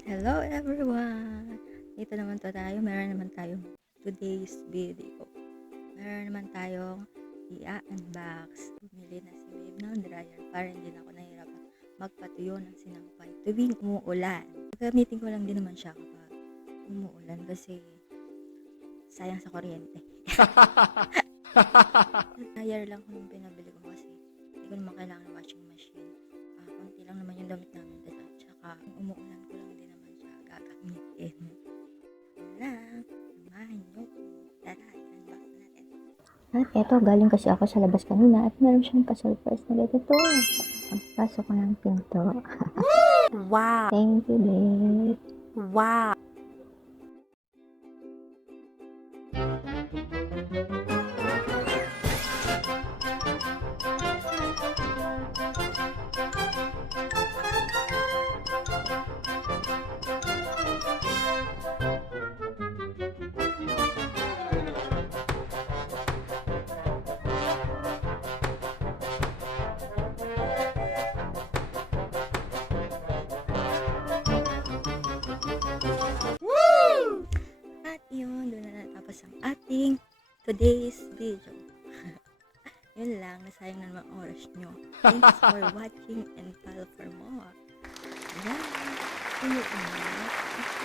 Alright, hello everyone! Dito naman tayo, meron naman tayong today's video. Meron naman tayong i-unbox. Bumili na si Babe ng dryer para hindi na ako nahihirapan magpatuyo ng sinampay tuwing umuulan. Gamitin ko lang din naman siya kapag umuulan kasi sayang sa kuryente. Dryer lang kung pinabili ko kasi hindi ko naman kailangan ng washing machine. Konti lang naman yung damit namin. Tsaka umuulan ko lang din naman siya gagamitin. Wala, samahan nyo. Tara, i-unbox natin. At eto, galing kasi ako sa labas kanina at meron siyang pa-surprise na ganito. Pagpasok ko ng pinto. Wow! Thank you, babe. Wow! At yun, doon na natapos ang ating today's video. Yun lang, nasayang na naman ang oras nyo. Thanks for watching and follow for more. Bye! See you in the next